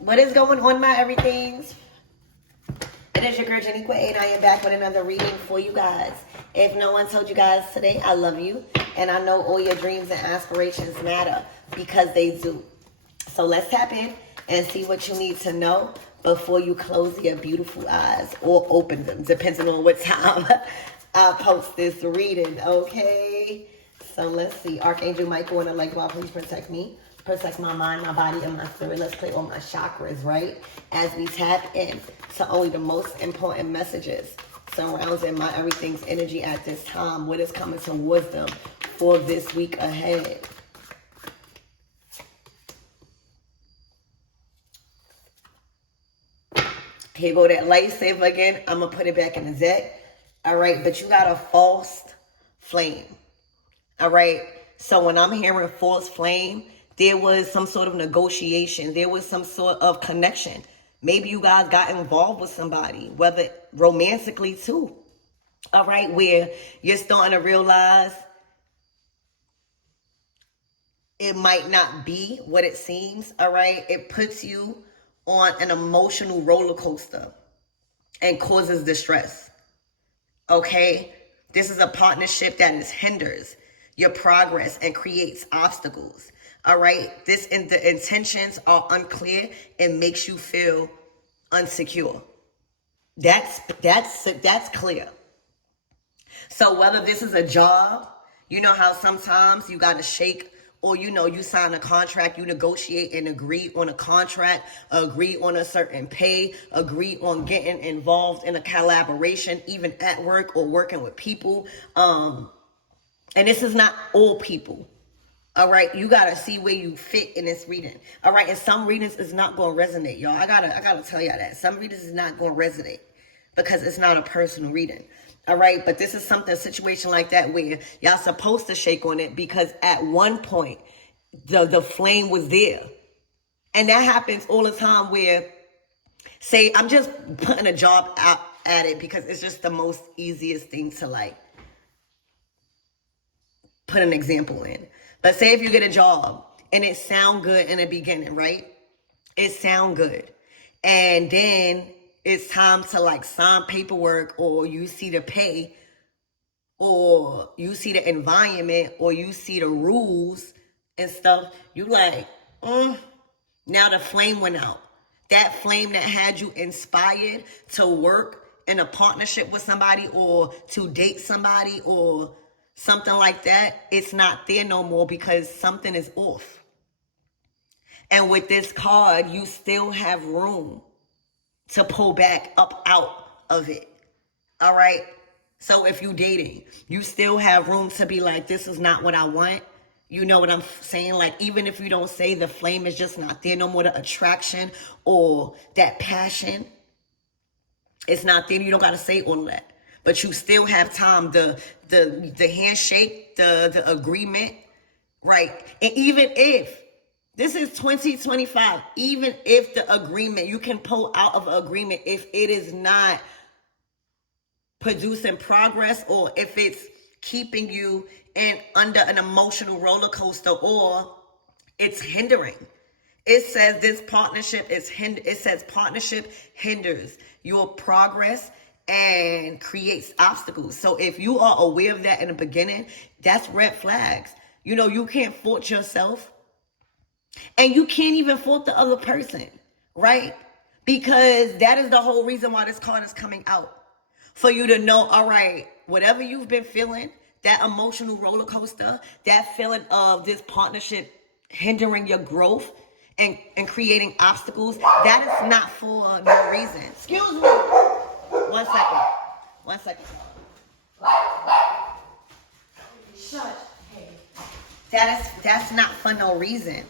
What is going on, my everythings? It is your girl, Janiqua, and I am back with another reading for you guys. If no one told you guys today, I love you. And I know all your dreams and aspirations matter because they do. So let's tap in and see what you need to know before you close your beautiful eyes or open them, depending on what time I post this reading, okay? So let's see. Archangel Michael and the light God, please protect me. Protect my mind, my body, and my spirit. Let's play on my chakras, right? As we tap in to only the most important messages surrounding my everything's energy at this time. What is coming towards them for this week ahead? Here go that lightsaber again. I'm going to put it back in the deck. All right, but you got a false flame. All right, so when I'm hearing false flame, there was some sort of negotiation. There was some sort of connection. Maybe you guys got involved with somebody, whether romantically too. All right, where you're starting to realize it might not be what it seems. All right, it puts you on an emotional roller coaster and causes distress. Okay, this is a partnership that hinders your progress and creates obstacles. All right, the intentions are unclear and makes you feel insecure. That's clear. So whether this is a job, you know how sometimes you got to shake, or you sign a contract, you negotiate and agree on a contract, agree on a certain pay, agree on getting involved in a collaboration, even at work or working with people. And this is not all people. All right, you gotta see where you fit in this reading. All right, and some readings is not gonna resonate, y'all. I gotta tell y'all that some readings is not gonna resonate because it's not a personal reading. All right, but this is a situation like that where y'all supposed to shake on it because at one point the flame was there, and that happens all the time. Where, say, I'm just putting a job out at it because it's just the most easiest thing to like put an example in. But say if you get a job and it sound good in the beginning, right? It sound good. And then it's time to like sign paperwork, or you see the pay, or you see the environment, or you see the rules and stuff. You like, now the flame went out. That flame that had you inspired to work in a partnership with somebody or to date somebody or something like that, it's not there no more because something is off. And with this card, you still have room to pull back up out of it. All right? So if you're dating, you still have room to be like, this is not what I want. You know what I'm saying? Like, even if you don't say the flame is just not there no more, the attraction or that passion, it's not there. You don't got to say all of that. But you still have time, the handshake, the agreement, right? And even if this is 2025, even if the agreement, you can pull out of an agreement if it is not producing progress, or if it's keeping you under an emotional roller coaster, or it's hindering. It says this partnership partnership hinders your progress and creates obstacles. So if you are aware of that in the beginning, that's red flags. You can't fault yourself, and you can't even fault the other person, right? Because that is the whole reason why this card is coming out. For you to know, all right, whatever you've been feeling, that emotional roller coaster, that feeling of this partnership hindering your growth and creating obstacles, that is not for no reason. Excuse me. One second. Shut. Hey. That's not for no reason.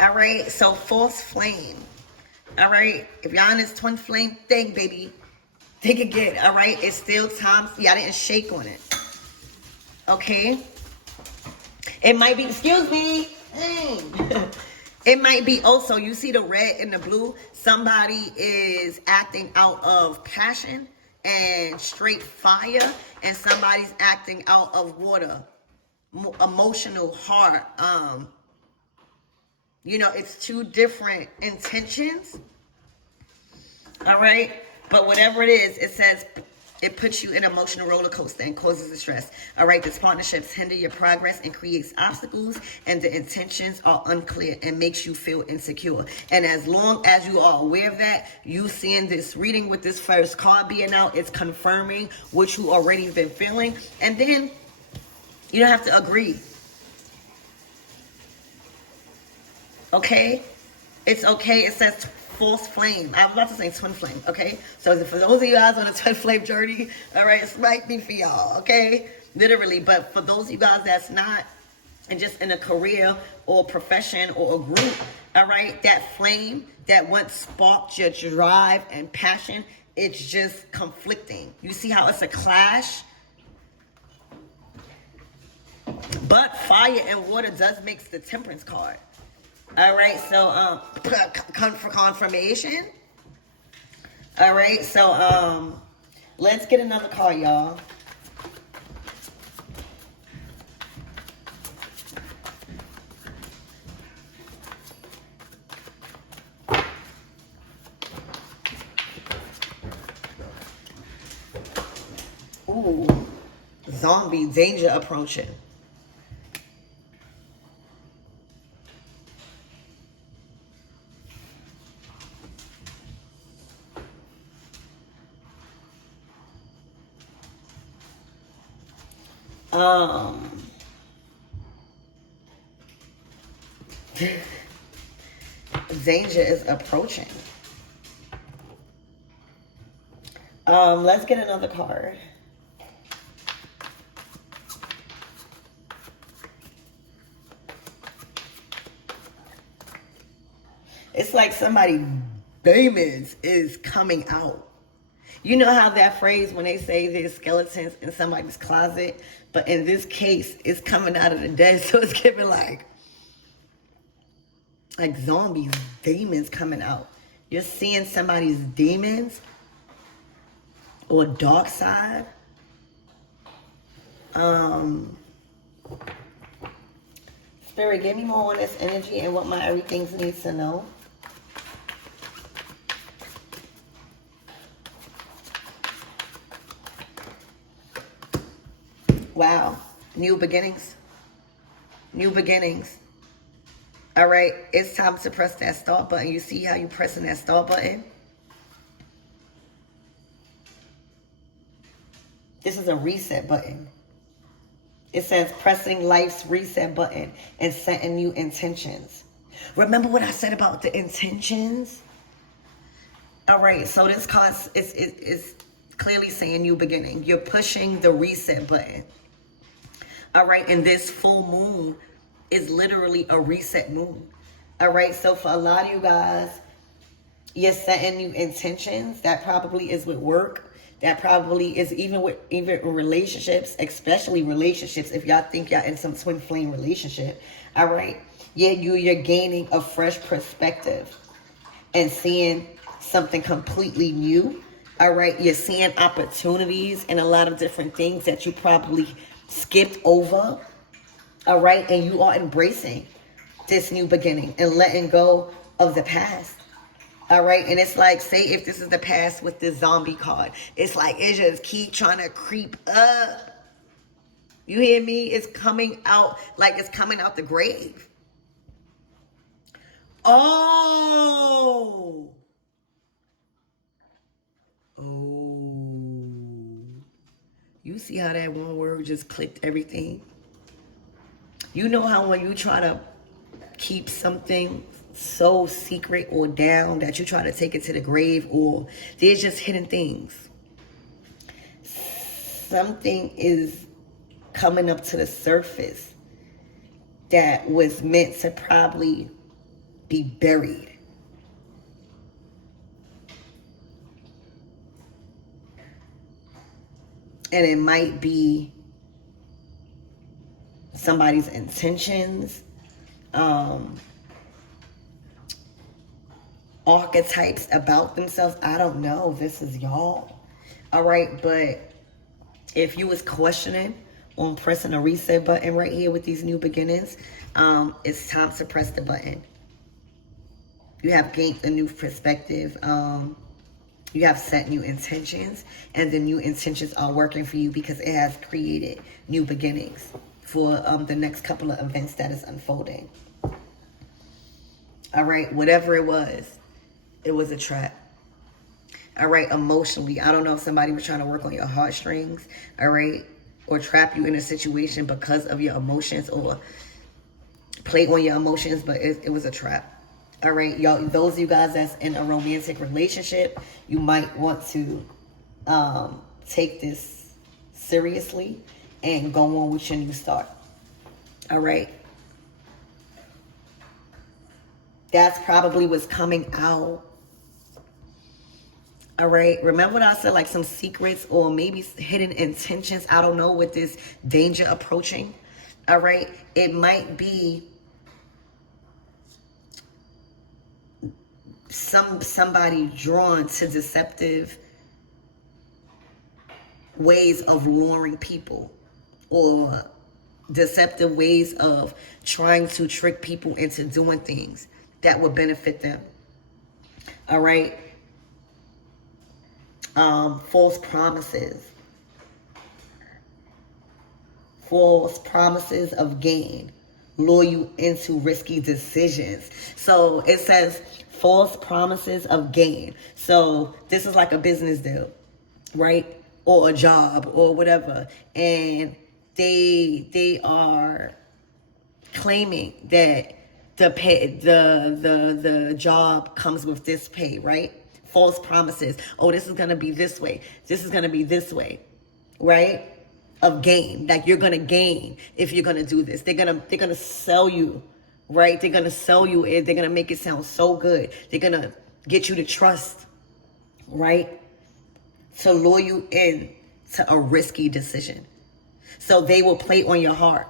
All right, so false flame. All right, if y'all in this twin flame thing, baby, think again. All right, it's still time. Y'all didn't shake on it. Okay, it might be. Excuse me. It might be also, you see the red and the blue. Somebody is acting out of passion and straight fire, and somebody's acting out of water, emotional heart, You know, it's two different intentions. All right. But whatever it is, it says it puts you in an emotional roller coaster and causes distress. All right. These partnerships hinder your progress and creates obstacles, and the intentions are unclear and makes you feel insecure. And as long as you are aware of that, you seeing this reading with this first card being out, it's confirming what you already been feeling. And then you don't have to agree. Okay? It's okay. It says false flame. I was about to say twin flame, okay? So for those of you guys on a twin flame journey, all right, this might be for y'all, okay? Literally. But for those of you guys that's not, and just in a career or profession or a group, all right, that flame that once sparked your drive and passion, it's just conflicting. You see how it's a clash? But fire and water does make the temperance card. All right, so confirmation. All right, so let's get another card, y'all. Ooh, zombie danger approaching. Danger is approaching. Let's get another card. It's like somebody demons is coming out. You know how that phrase when they say there's skeletons in somebody's closet, but in this case, it's coming out of the dead, so it's giving like zombies, demons coming out. You're seeing somebody's demons or dark side. Spirit, give me more on this energy and what my everything needs to know. Wow. New beginnings. New beginnings. All right. It's time to press that start button. You see how you pressing that start button? This is a reset button. It says pressing life's reset button and setting new intentions. Remember what I said about the intentions? All right. So this card is clearly saying new beginning. You're pushing the reset button. All right, and this full moon is literally a reset moon. All right, so for a lot of you guys, you're setting new intentions. That probably is with work. That probably is even relationships, especially relationships. If y'all think y'all in some twin flame relationship, all right, yeah, you're gaining a fresh perspective and seeing something completely new. All right, you're seeing opportunities and a lot of different things that you probably skipped over, all right, and you are embracing this new beginning and letting go of the past, all right. And it's like, say if this is the past with this zombie card, it's like it just keep trying to creep up. You hear me? It's coming out like it's coming out the grave. Oh, you see how that one word just clicked everything? You know how when you try to keep something so secret or down that you try to take it to the grave, or there's just hidden things. Something is coming up to the surface that was meant to probably be buried. And it might be somebody's intentions, archetypes about themselves. I don't know. This is y'all. All right. But if you was questioning on pressing a reset button right here with these new beginnings, it's time to press the button. You have gained a new perspective. You have set new intentions, and the new intentions are working for you because it has created new beginnings for the next couple of events that is unfolding. All right, whatever it was a trap. All right, emotionally, I don't know if somebody was trying to work on your heartstrings, all right, or trap you in a situation because of your emotions or play on your emotions, but it was a trap. All right, y'all, those of you guys that's in a romantic relationship, you might want to take this seriously and go on with your new start. All right. That's probably what's coming out. All right. Remember what I said, like some secrets or maybe hidden intentions. I don't know, with this danger approaching. All right. It might be somebody drawn to deceptive ways of luring people, or deceptive ways of trying to trick people into doing things that would benefit them. All right. False promises. False promises of gain lure you into risky decisions. So it says false promises of gain. So this is like a business deal, right? Or a job or whatever. And they are claiming that the pay, the job comes with this pay, right? False promises. Oh, this is gonna be this way. This is gonna be this way, right? Of gain, like you're gonna gain if you're gonna do this. They're gonna sell you, right? They're gonna sell you it. They're gonna make it sound so good. They're gonna get you to trust, right? To lure you in to a risky decision. So they will play on your heart,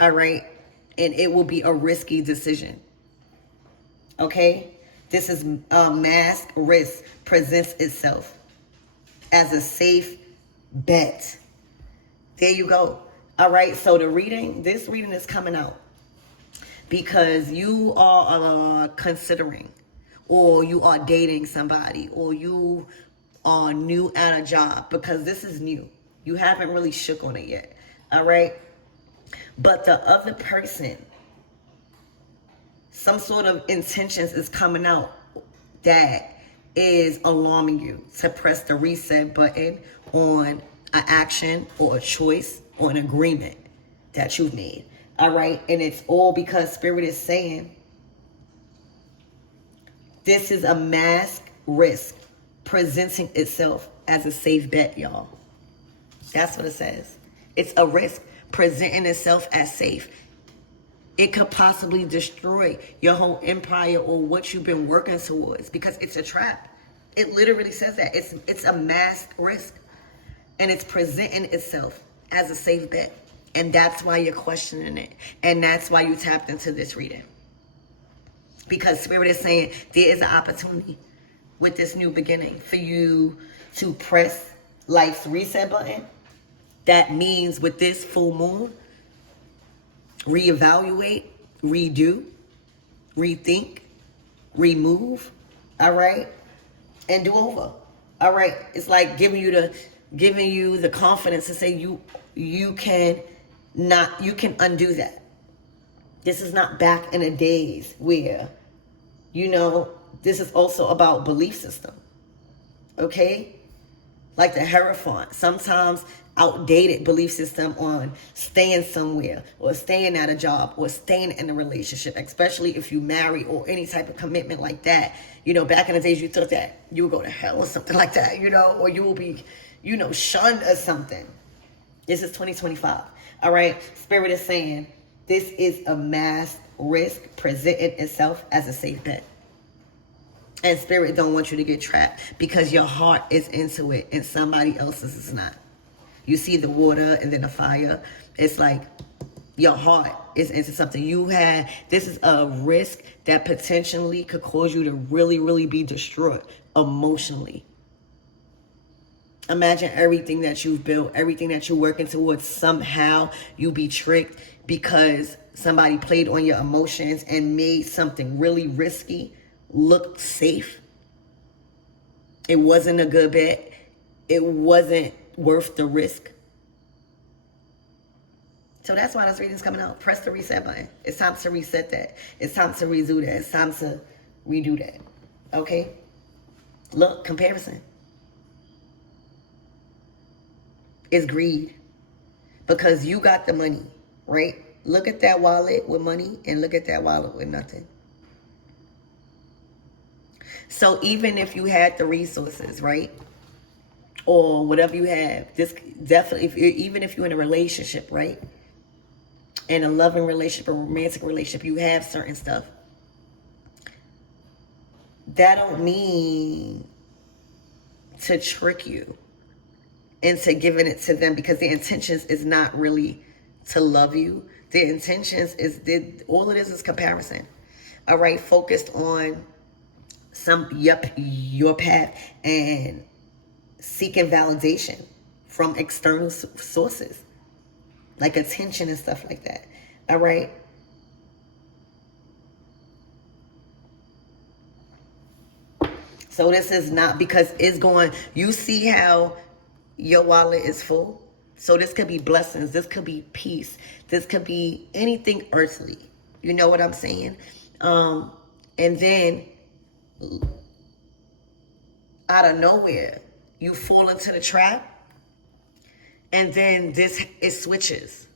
all right? And it will be a risky decision, okay? This is mask risk presents itself as a safe bet. There you go. All right, so this reading is coming out because you are considering, or you are dating somebody, or you are new at a job, because this is new. You haven't really shook on it yet, all right? But the other person, some sort of intentions is coming out that is alarming you to press the reset button on an action or a choice or an agreement that you've made. All right. And it's all because Spirit is saying this is a mask risk presenting itself as a safe bet, y'all. That's what it says. It's a risk presenting itself as safe. It could possibly destroy your whole empire or what you've been working towards, because it's a trap. It literally says that. It's a mask risk. And it's presenting itself as a safe bet. And that's why you're questioning it. And that's why you tapped into this reading. Because Spirit is saying there is an opportunity with this new beginning for you to press life's reset button. That means with this full moon, reevaluate, redo, rethink, remove, all right, and do over. All right. It's like giving you the confidence to say you can undo that. This is not back in the days where, this is also about belief system. Okay? Like the Hierophant, sometimes outdated belief system on staying somewhere or staying at a job or staying in a relationship, especially if you marry or any type of commitment like that. Back in the days you thought that you would go to hell or something like that, or you will be, shunned or something. This is 2025. All right. Spirit is saying this is a mass risk presenting itself as a safe bet. And Spirit don't want you to get trapped because your heart is into it and somebody else's is not. You see the water and then the fire. It's like your heart is into something. This is a risk that potentially could cause you to really, really be destroyed emotionally. Imagine everything that you've built, everything that you're working towards, somehow you be tricked because somebody played on your emotions and made something really risky look safe. It wasn't a good bet. It wasn't worth the risk. So that's why this reading's coming out. Press the reset button. It's time to reset that. It's time to redo that. It's time to redo that. Okay? Look, comparison. It's greed. Because you got the money, right? Look at that wallet with money and look at that wallet with nothing. So even if you had the resources, right? Or whatever you have, this definitely, even if you're in a relationship, right? In a loving relationship, a romantic relationship, you have certain stuff. That don't mean to trick you into giving it to them, because the intentions is not really to love you. The intentions is, all it is comparison. All right, focused on your path and seeking validation from external sources, like attention and stuff like that. All right. So this is not, because it's going, you see how your wallet is full. So this could be blessings. This could be peace. This could be anything earthly. You know what I'm saying? And then out of nowhere, you fall into the trap. And then it switches.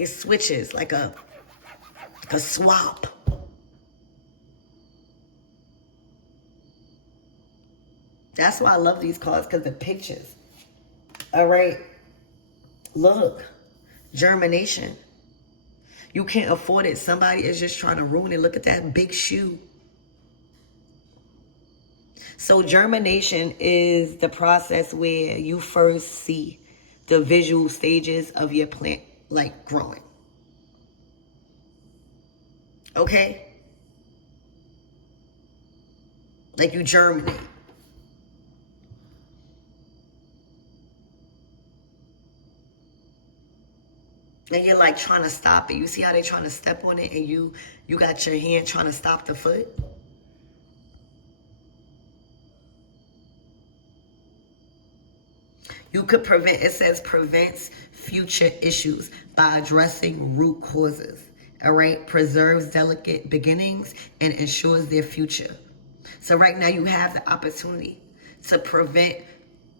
It switches like a swap. That's why I love these cards, because the pictures. All right. Look. Germination. You can't afford it. Somebody is just trying to ruin it. Look at that big shoe. So germination is the process where you first see the visual stages of your plant, like growing. Okay? Like you germinate. And you're like trying to stop it. You see how they're trying to step on it, and you got your hand trying to stop the foot? You could prevent, it says prevents future issues by addressing root causes. All right? Preserves delicate beginnings and ensures their future. So right now you have the opportunity to prevent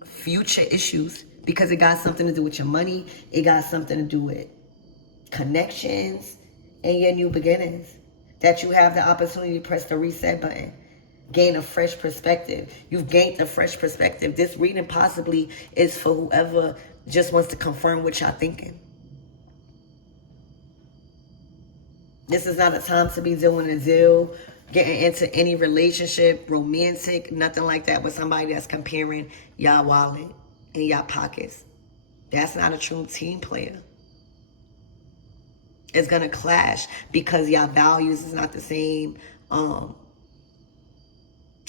future issues, because it got something to do with your money. It got something to do with connections and your new beginnings. That you have the opportunity to press the reset button. Gain a fresh perspective. You've gained a fresh perspective. This reading possibly is for whoever just wants to confirm what y'all thinking. This is not a time to be doing a deal, getting into any relationship, romantic, nothing like that, with somebody that's comparing y'all wallet and y'all pockets. That's not a true team player. It's going to clash because y'all values is not the same.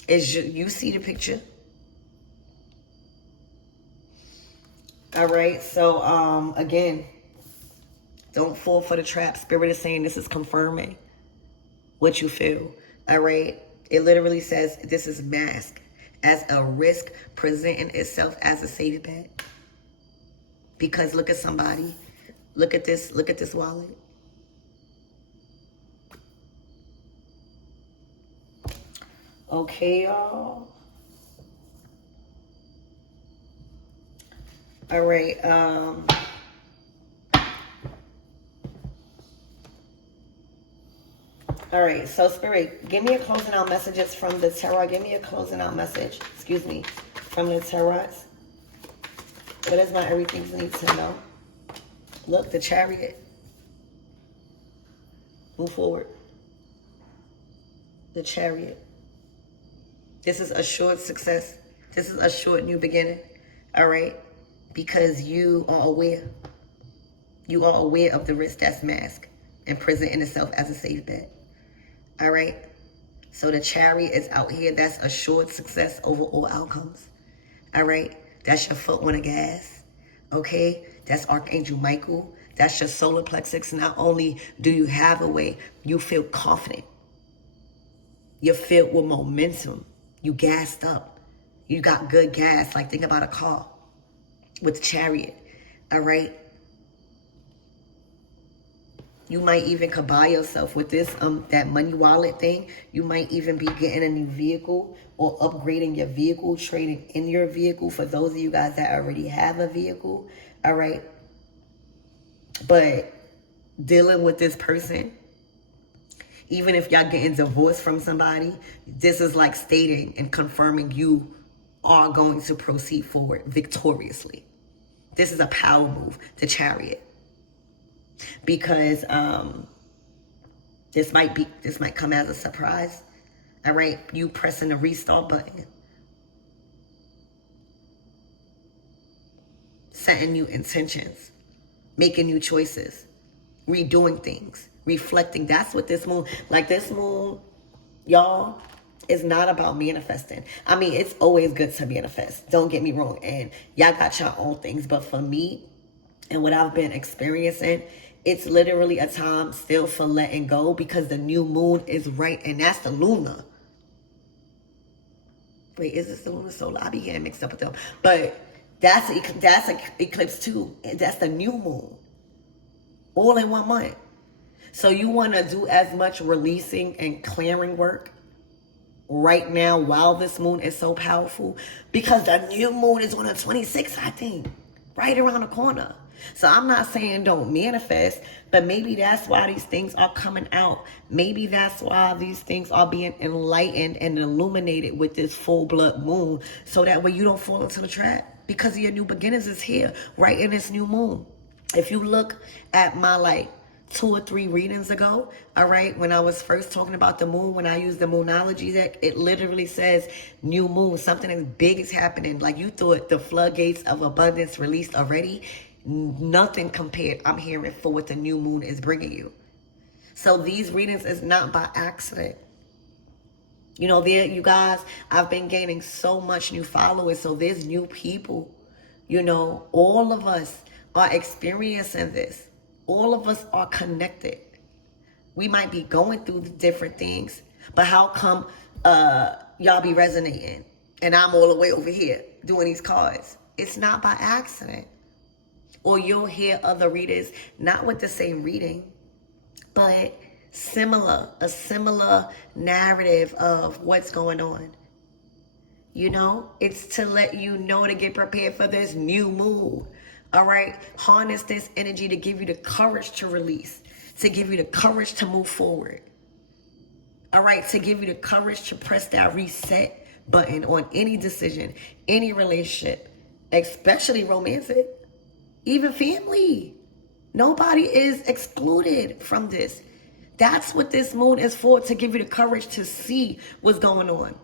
You see the picture? All right. So, again, don't fall for the trap. Spirit is saying this is confirming what you feel. All right. It literally says this is masked as a risk presenting itself as a safety bet. Because look at somebody. Look at this. Look at this wallet. Okay, y'all. All right. All right. So, Spirit, give me a closing out messages from the tarot. Give me a closing out message. Excuse me. From the tarots. What is my everything need to know? Look, the Chariot. Move forward. The Chariot. This is assured success. This is assured new beginning. All right? Because you are aware. You are aware of the risk that's masked and presenting itself as a safe bet. All right? So the Chariot is out here. That's assured success over all outcomes. All right? That's your foot on the gas. Okay? That's Archangel Michael. That's your solar plexus. Not only do you have a way, you feel confident. You're filled with momentum. You gassed up. You got good gas. Like, think about a car with Chariot. All right? You might even could buy yourself with this, that money wallet thing. You might even be getting a new vehicle or upgrading your vehicle, trading in your vehicle for those of you guys that already have a vehicle. All right? But dealing with this person, even if y'all getting divorced from somebody, this is like stating and confirming you are going to proceed forward victoriously. This is a power move, the Chariot. Because this might come as a surprise. All right, you pressing the restart button, setting new intentions, making new choices, redoing things, reflecting. That's what this moon, like this moon, y'all, is not about manifesting. I mean, it's always good to manifest. Don't get me wrong. And y'all got your own things. But for me and what I've been experiencing, it's literally a time still for letting go, because the new moon is right. And that's the lunar. Wait, is this the lunar solar? I be getting mixed up with them. But that's an eclipse too. And that's the new moon. All in 1 month. So you want to do as much releasing and clearing work right now while this moon is so powerful, because the new moon is on the 26th, I think, right around the corner. So I'm not saying don't manifest, but maybe that's why these things are coming out. Maybe that's why these things are being enlightened and illuminated with this full blood moon, so that way you don't fall into the trap, because your new beginnings is here right in this new moon. If you look at my 2 or 3 readings ago, all right, when I was first talking about the moon, when I used the Moonology deck, it literally says new moon, something as big is happening. Like, you thought the floodgates of abundance released already. Nothing compared, I'm hearing, for what the new moon is bringing you. So these readings is not by accident. You know, you guys, I've been gaining so much new followers. So there's new people. You know, all of us are experiencing this. All of us are connected. We might be going through different things, but how come y'all be resonating and I'm all the way over here doing these cards? It's not by accident. Or you'll hear other readers, not with the same reading, but a similar narrative of what's going on. You know, it's to let you know to get prepared for this new moon. All right, harness this energy to give you the courage to release, to give you the courage to move forward. All right, to give you the courage to press that reset button on any decision, any relationship, especially romantic, even family. Nobody is excluded from this. That's what this moon is for, to give you the courage to see what's going on.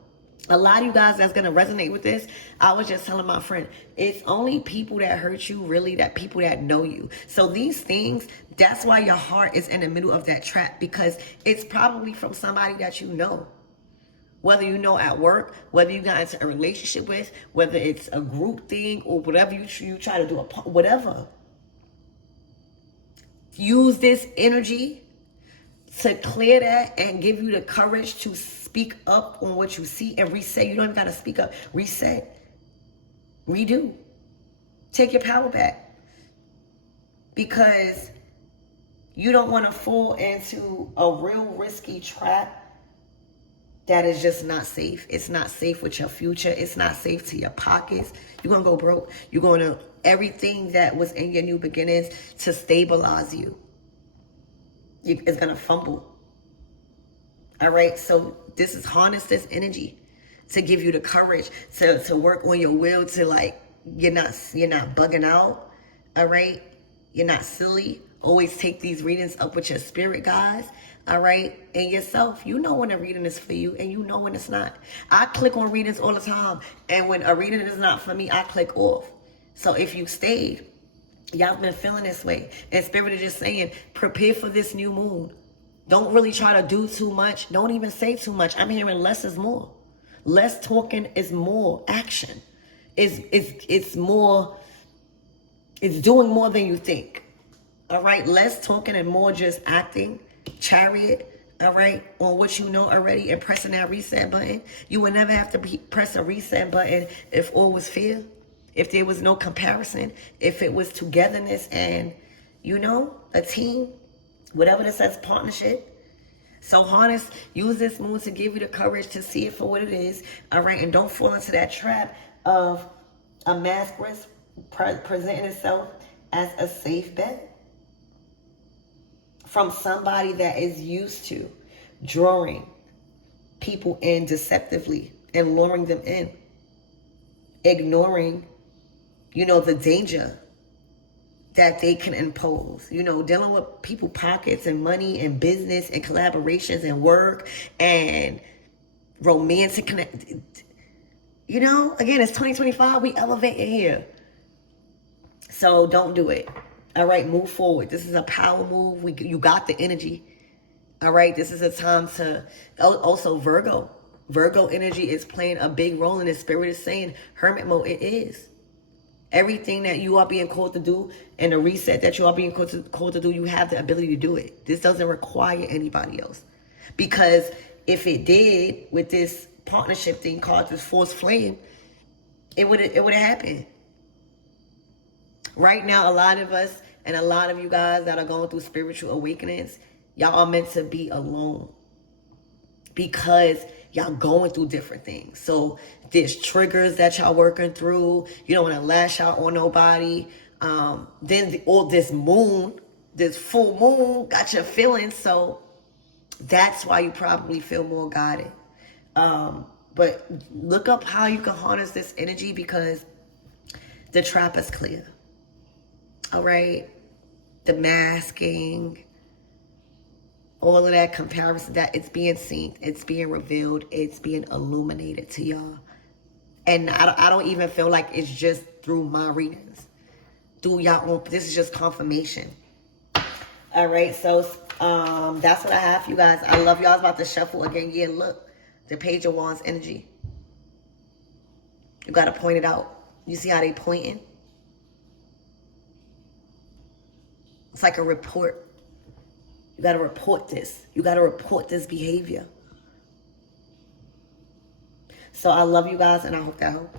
A lot of you guys that's going to resonate with this, I was just telling my friend, it's only people that hurt you, really, that people that know you. So these things, that's why your heart is in the middle of that trap, because it's probably from somebody that you know. Whether you know at work, whether you got into a relationship with, whether it's a group thing or whatever you try to do, whatever. Use this energy to clear that and give you the courage to speak up on what you see and reset. You don't even got to speak up. Reset. Redo. Take your power back. Because you don't want to fall into a real risky trap that is just not safe. It's not safe with your future. It's not safe to your pockets. You're going to go broke. You're going to, everything that was in your new beginnings to stabilize you, it's going to fumble. All right. So this is harness this energy to give you the courage to work on your will, to you're not bugging out. All right. You're not silly. Always take these readings up with your spirit guides. All right, and yourself, you know when a reading is for you and you know when it's not. I click on readings all the time, and when a reading is not for me, I click off. So if you stayed, y'all been feeling this way, and Spirit is just saying, prepare for this new moon. Don't really try to do too much. Don't even say too much. I'm hearing less is more. Less talking is more action. It's more. It's doing more than you think. All right, less talking and more just acting. Chariot. All right, on what you know already and pressing that reset button. You would never have to press a reset button if all was fair, if there was no comparison, if it was togetherness and, you know, a team, whatever that says partnership. So harness, use this moon to give you the courage to see it for what it is. All right, and don't fall into that trap of a masquerade presenting itself as a safe bet from somebody that is used to drawing people in deceptively and luring them in, ignoring, you know, the danger that they can impose, you know, dealing with people pockets and money and business and collaborations and work and romantic connect. You know, again, it's 2025. We elevating here. So don't do it. All right, move forward. This is a power move. You got the energy. All right, this is a time to, also Virgo. Virgo energy is playing a big role in this. Spirit is saying, hermit mode, it is. Everything that you are being called to do and the reset that you are being called to do, you have the ability to do it. This doesn't require anybody else. Because if it did, with this partnership thing called this force flame, it would have happened. Right now, a lot of us and a lot of you guys that are going through spiritual awakenings, y'all are meant to be alone because y'all going through different things. So there's triggers that y'all working through. You don't want to lash out on nobody. Then all this moon, this full moon got your feelings. So that's why you probably feel more guided. But look up how you can harness this energy because the trap is clear. All right, the masking, all of that comparison, that it's being seen, it's being revealed, it's being illuminated to y'all. And I don't even feel like it's just through my readings, through y'all own. This is just confirmation. All right, so that's what I have for you guys. I love y'all. I was about to shuffle again. Yeah, look, the Page of Wands energy. You got to point it out. You see how they pointing? It's like a report. You got to report this. You got to report this behavior. So I love you guys, and I hope that helped.